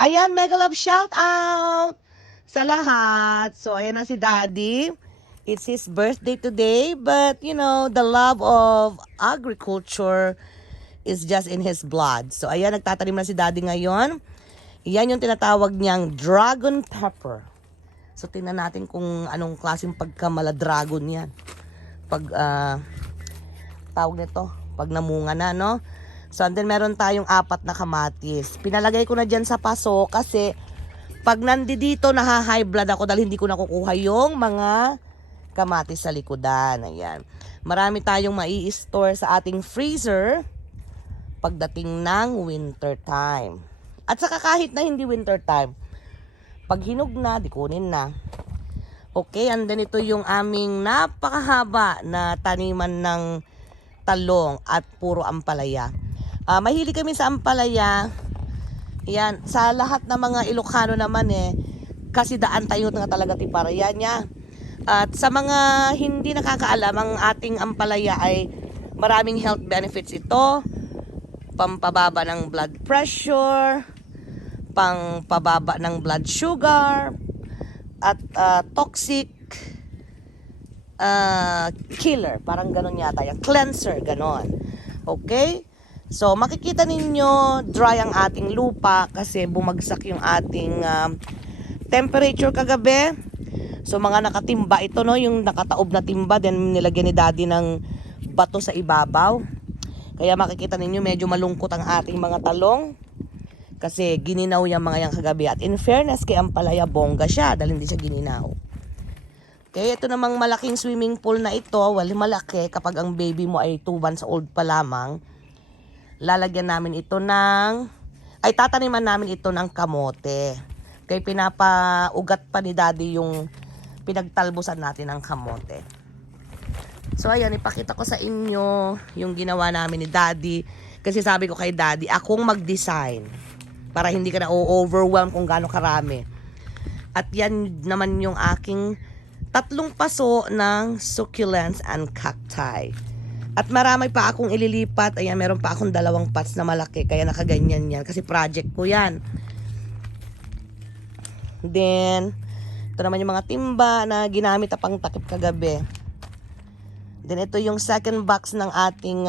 Ayan, mega love shout out sa lahat. So, ayan na si Daddy. It's his birthday today, but you know, the love of agriculture is just in his blood. So, ayan, nagtatanim na si Daddy ngayon. Yan yung tinatawag niyang dragon pepper. So, tingnan natin kung anong klaseng pagkamala-dragon yan. Pag, tawag nito, pag namunga na, no? So, and then meron tayong 4 na kamatis. Pinalagay ko na dyan sa paso kasi pag nandito naha-high blood ako dahil hindi ko nakukuha yung mga kamatis sa likodan. Ayan. Marami tayong mai-store sa ating freezer pagdating ng winter time. At saka kahit na hindi winter time, pag hinog na, di kunin na. Okay, and then ito yung aming napakahaba na taniman ng talong at puro ampalaya. Mahilig kami sa ampalaya. Yan, sa lahat ng mga Ilocano naman kasi daan tayo nga talaga tiparayan niya. At sa mga hindi nakakaalam, ang ating ampalaya ay maraming health benefits ito. Pampababa ng blood pressure, pangpababa ng blood sugar, at toxic killer, parang ganon yata, yung cleanser, ganon. Okay? So, makikita ninyo, dry ang ating lupa kasi bumagsak yung ating temperature kagabi. So, mga nakatimba ito, no? Yung nakataob na timba, then nilagyan ni Daddy ng bato sa ibabaw. Kaya makikita ninyo, medyo malungkot ang ating mga talong. Kasi gininaw yung mga yang kagabi. At in fairness kay Ampalaya, bongga siya dahil hindi siya gininaw. Okay, ito namang malaking swimming pool na ito. Well, malaki kapag ang baby mo ay 2 months old pa lamang. Lalagyan namin ito tataniman namin ito ng kamote. Kaya pinapaugat pa ni Daddy yung pinagtalbusan natin ng kamote. So ayan, ipakita ko sa inyo yung ginawa namin ni Daddy. Kasi sabi ko kay Daddy, akong mag-design para hindi ka na overwhelm kung gaano karami. At yan naman yung aking 3 paso ng succulents and cacti. At marami pa akong ililipat. Ayan, meron pa akong 2 pots na malaki. Kaya nakaganyan yan. Kasi project ko yan. Then, ito naman yung mga timba na ginamit na pang takip kagabi. Then, ito yung second box ng ating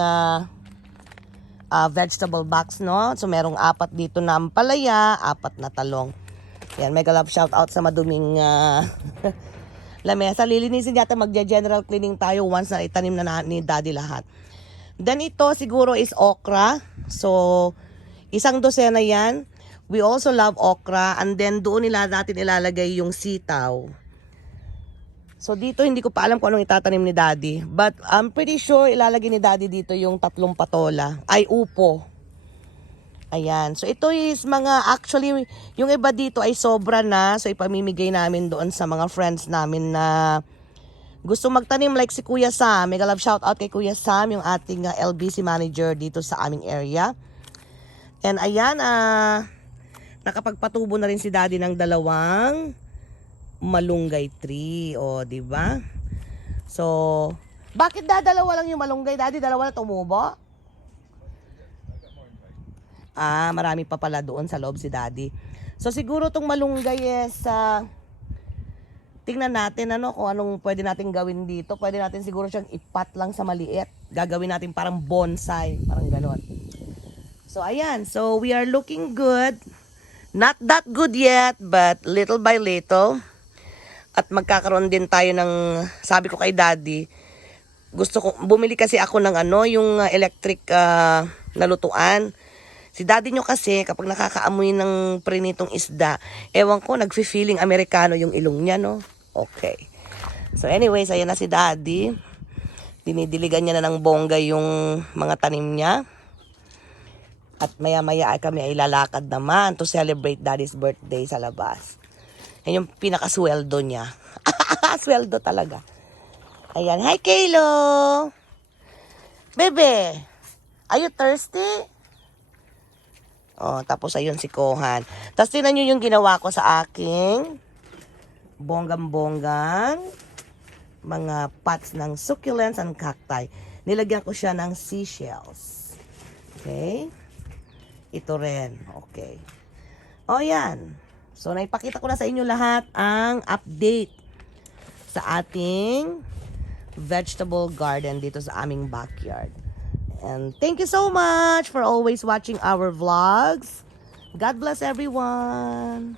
vegetable box, no? So, merong 4 dito na ampalaya, 4 na talong. Yan, mega love shout out sa maduming lamesa. Lilinisin yata, magja-general cleaning tayo once na itanim na ni Daddy lahat. Then ito siguro is okra. So, 1 dosena yan. We also love okra. And then doon natin ilalagay yung sitaw. So dito hindi ko pa alam kung anong itatanim ni Daddy. But I'm pretty sure ilalagay ni Daddy dito yung 3 patola. Ay, upo. Ayan. So, ito is actually, yung iba dito ay sobra na. So, ipamimigay namin doon sa mga friends namin na gusto magtanim like si Kuya Sam. Mega love shout out kay Kuya Sam, yung ating LBC manager dito sa aming area. And ayan, nakapagpatubo na rin si Daddy ng 2 malunggay tree. O, diba? So, bakit dalawa lang yung malunggay, Daddy? 2 na tumubo? Marami pa pala doon sa loob si Daddy. So siguro tong malunggay tingnan natin kung anong pwede natin gawin dito. Pwede natin siguro siyang ipat lang sa maliit. Gagawin natin parang bonsai, parang ganon. So ayan, so we are looking good. Not that good yet, but little by little. At magkakaroon din tayo ng, sabi ko kay Daddy, bumili kasi ako ng yung electric na lutuan. Si Daddy nyo kasi, kapag nakakaamoy ng prinitong isda, ewan ko, nagfi-feeling Amerikano yung ilong niya, no? Okay. So anyways, ayan na si Daddy. Dinidiligan niya na ng bongga yung mga tanim niya. At maya-maya kami ay lalakad naman to celebrate Daddy's birthday sa labas. Yan yung pinakasweldo niya. Sweldo talaga. Ayan. Hi, Kaylo! Bebe, are you thirsty? Tapos ayun si Kohan. Tapos tingnan nyo yung ginawa ko sa aking bonggang-bonggang mga pots ng succulents and cacti. Nilagyan ko siya ng seashells. Okay? Ito rin. Okay. O yan. So, naipakita ko na sa inyo lahat ang update sa ating vegetable garden dito sa aming backyard. And thank you so much for always watching our vlogs. God bless everyone.